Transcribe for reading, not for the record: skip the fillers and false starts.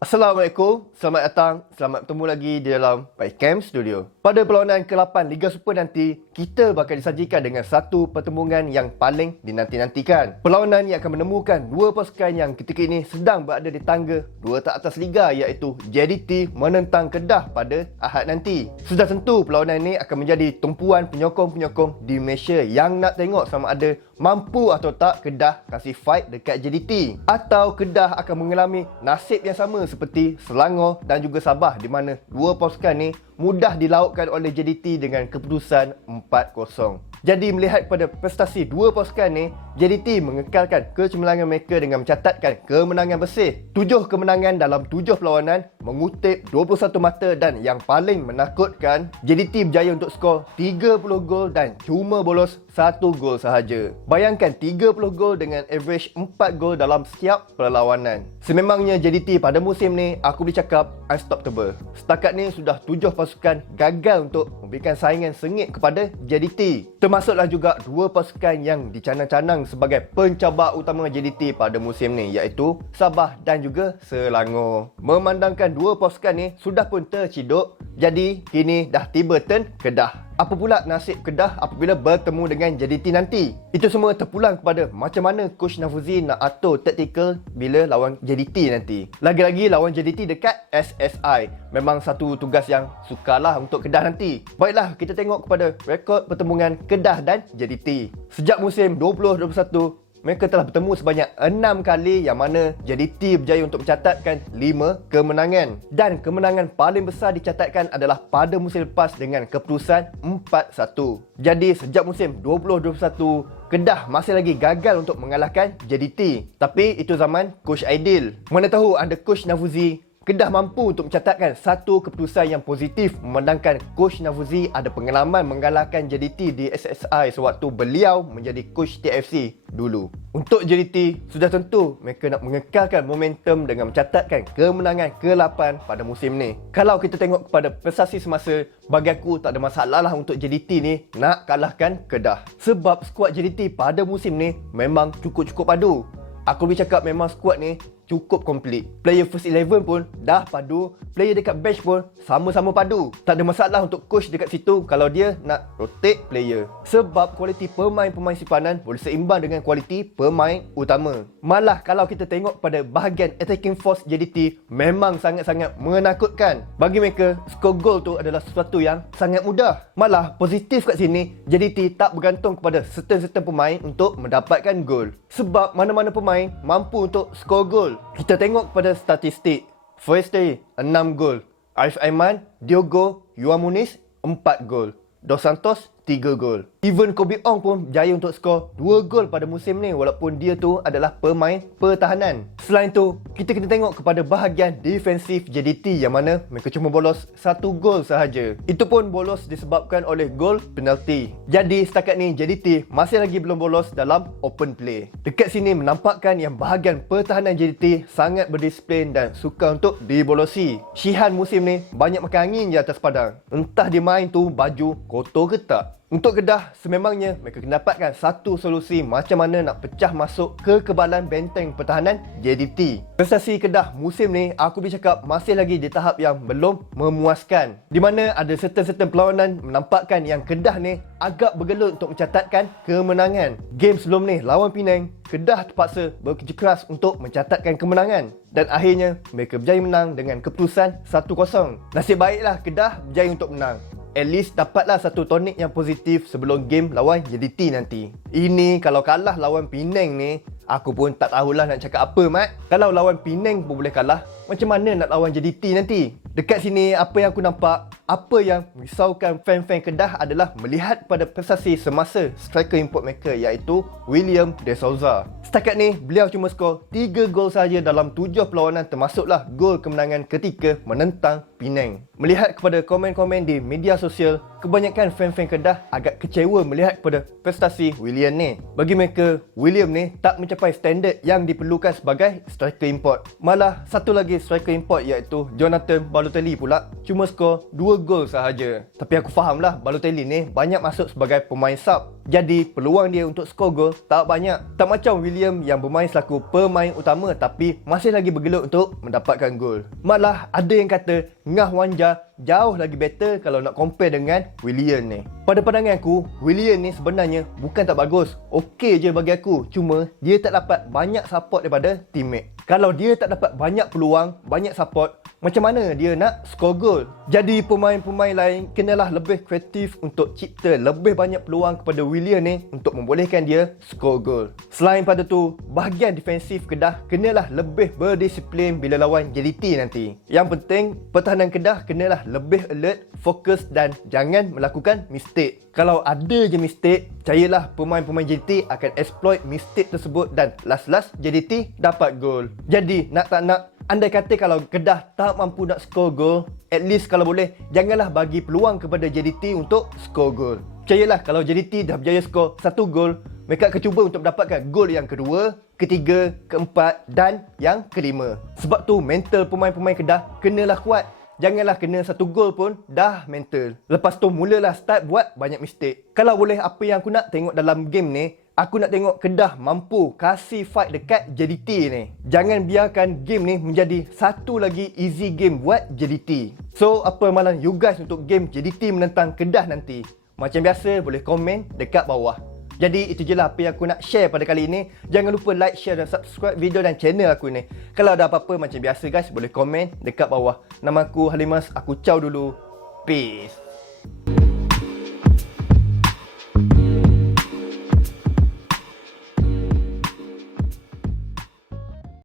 Assalamualaikum, selamat datang, selamat bertemu lagi di dalam Cam Studio. Pada perlawanan ke-8 Liga Super nanti, kita bakal disajikan dengan satu pertembungan yang paling dinanti-nantikan. Perlawanan yang akan menemukan dua pasukan yang ketika ini sedang berada di tangga dua teratas Liga, iaitu JDT menentang Kedah pada Ahad nanti. Sudah tentu perlawanan ini akan menjadi tumpuan penyokong-penyokong di Malaysia yang nak tengok sama ada mampu atau tak Kedah kasih fight dekat JDT, atau Kedah akan mengalami nasib yang sama seperti Selangor dan juga Sabah, di mana dua pasukan ni mudah dilautkan oleh JDT dengan keputusan 4-0. Jadi melihat pada prestasi dua pasukan ni, JDT mengekalkan kecemerlangan mereka dengan mencatatkan kemenangan bersih. 7 kemenangan dalam 7 perlawanan, mengutip 21 mata, dan yang paling menakutkan, JDT berjaya untuk skor 30 gol dan cuma bolos 1 gol sahaja. Bayangkan 30 gol dengan average 4 gol dalam setiap perlawanan. Sememangnya JDT pada musim ni, aku boleh cakap unstoppable. Setakat ni sudah 7 pasukan gagal untuk memberikan saingan sengit kepada JDT. Termasuklah juga dua pasukan yang dicanang-canang sebagai pencabar utama JDT pada musim ni, iaitu Sabah dan juga Selangor. Memandangkan dua pasukan ni sudah pun terciduk, jadi kini dah tiba turn Kedah. Apa pula nasib Kedah apabila bertemu dengan JDT nanti? Itu semua terpulang kepada macam mana Coach Nafuzi nak atur taktikal bila lawan JDT nanti. Lagi-lagi lawan JDT dekat SSI. Memang satu tugas yang sukarlah untuk Kedah nanti. Baiklah, kita tengok kepada rekod pertembungan Kedah dan JDT. Sejak musim 2021, mereka telah bertemu sebanyak 6 kali, yang mana JDT berjaya untuk mencatatkan 5 kemenangan. Dan kemenangan paling besar dicatatkan adalah pada musim lepas dengan keputusan 4-1. Jadi sejak musim 2021, Kedah masih lagi gagal untuk mengalahkan JDT. Tapi itu zaman Coach Aidil. Mana tahu anda Coach Nafuzi, Kedah mampu untuk mencatatkan satu keputusan yang positif, memandangkan Coach Nafuzi ada pengalaman mengalahkan JDT di SSI sewaktu beliau menjadi Coach TFC dulu. Untuk JDT, sudah tentu mereka nak mengekalkan momentum dengan mencatatkan kemenangan ke-8 pada musim ni. Kalau kita tengok kepada prestasi semasa, bagi aku tak ada masalah lah untuk JDT ni nak kalahkan Kedah. Sebab skuad JDT pada musim ni memang cukup-cukup padu. Aku boleh cakap memang skuad ni cukup komplit. Player first 11 pun dah padu, player dekat bench pun sama-sama padu. Tak ada masalah untuk coach dekat situ kalau dia nak rotate player. Sebab kualiti pemain-pemain simpanan boleh seimbang dengan kualiti pemain utama. Malah kalau kita tengok pada bahagian attacking force JDT, memang sangat-sangat menakutkan. Bagi mereka, skor gol tu adalah sesuatu yang sangat mudah. Malah positif kat sini, JDT tak bergantung kepada certain pemain untuk mendapatkan gol. Sebab mana-mana pemain mampu untuk skor gol. Kita tengok pada statistik. Forestieri 6 gol, Arif Aiman, Diogo, Yuan Muniz 4 gol, Dos Santos 3 gol. Even Kobe Ong pun berjaya untuk skor 2 gol pada musim ni, walaupun dia tu adalah pemain pertahanan. Selain tu, kita kena tengok kepada bahagian defensif JDT, yang mana mereka cuma bolos 1 gol sahaja. Itu pun bolos disebabkan oleh gol penalti. Jadi setakat ni JDT masih lagi belum bolos dalam open play. Dekat sini menampakkan yang bahagian pertahanan JDT sangat berdisiplin dan suka untuk dibolosi. Shihan musim ni banyak makan angin di atas padang. Entah dia main tu baju kotor ke tak. Untuk Kedah, sememangnya mereka kena dapatkan satu solusi macam mana nak pecah masuk kekebalan benteng pertahanan JDT. Prestasi Kedah musim ni, aku boleh cakap masih lagi di tahap yang belum memuaskan. Di mana ada certain perlawanan menampakkan yang Kedah ni agak bergelut untuk mencatatkan kemenangan. Game sebelum ni lawan Penang, Kedah terpaksa bekerja keras untuk mencatatkan kemenangan. Dan akhirnya mereka berjaya menang dengan keputusan 1-0. Nasib baiklah Kedah berjaya untuk menang. At least dapatlah satu tonik yang positif sebelum game lawan JDT nanti. Ini kalau kalah lawan Penang ni, aku pun tak tahulah nak cakap apa, Mat. Kalau lawan Penang pun boleh kalah, macam mana nak lawan JDT nanti? Dekat sini, apa yang aku nampak, apa yang merisaukan fan-fan Kedah adalah melihat pada prestasi semasa striker import mereka, iaitu William De Souza. Setakat ni, beliau cuma skor 3 gol sahaja dalam 7 perlawanan, termasuklah gol kemenangan ketika menentang Penang. Melihat kepada komen-komen di media sosial, kebanyakan fan-fan Kedah agak kecewa melihat kepada prestasi William ni. Bagi mereka, William ni tak mencapai standard yang diperlukan sebagai striker import. Malah satu lagi striker import, iaitu Jonathan Balotelli pula cuma skor 2 gol sahaja. Tapi aku fahamlah Balotelli ni banyak masuk sebagai pemain sub. Jadi peluang dia untuk skor gol tak banyak. Tak macam William yang bermain selaku pemain utama tapi masih lagi bergelut untuk mendapatkan gol. Malah ada yang kata Ngah Wanja jauh lagi better kalau nak compare dengan William ni. Pada pandangan aku, William ni sebenarnya bukan tak bagus. Okey je bagi aku. Cuma dia tak dapat banyak support daripada teammate. Kalau dia tak dapat banyak peluang, banyak support, macam mana dia nak score gol? Jadi pemain-pemain lain kenalah lebih kreatif untuk cipta lebih banyak peluang kepada William ni untuk membolehkan dia score gol. Selain pada tu, bahagian defensif Kedah kenalah lebih berdisiplin bila lawan JDT nanti. Yang penting, pertahanan Kedah kenalah lebih alert, fokus dan jangan melakukan mistake. Kalau ada je mistake, percayalah pemain-pemain JDT akan exploit mistake tersebut dan last-last JDT dapat gol. Jadi nak tak nak, andai kata kalau Kedah tak mampu nak score gol, at least kalau boleh, janganlah bagi peluang kepada JDT untuk score gol. Percayalah kalau JDT dah berjaya skor 1 gol, mereka akan cuba untuk mendapatkan gol yang kedua, ketiga, keempat dan yang kelima. Sebab tu mental pemain-pemain Kedah kenalah kuat. Janganlah kena 1 gol pun dah mental. Lepas tu mulalah start buat banyak mistake. Kalau boleh apa yang aku nak tengok dalam game ni, aku nak tengok Kedah mampu kasih fight dekat JDT ni. Jangan biarkan game ni menjadi satu lagi easy game buat JDT. So apa amalan you guys untuk game JDT menentang Kedah nanti? Macam biasa boleh komen dekat bawah. Jadi itu je lah apa yang aku nak share pada kali ini. Jangan lupa like, share dan subscribe video dan channel aku ni. Kalau ada apa-apa macam biasa guys, boleh komen dekat bawah. Nama aku Halimas, aku ciao dulu. Peace.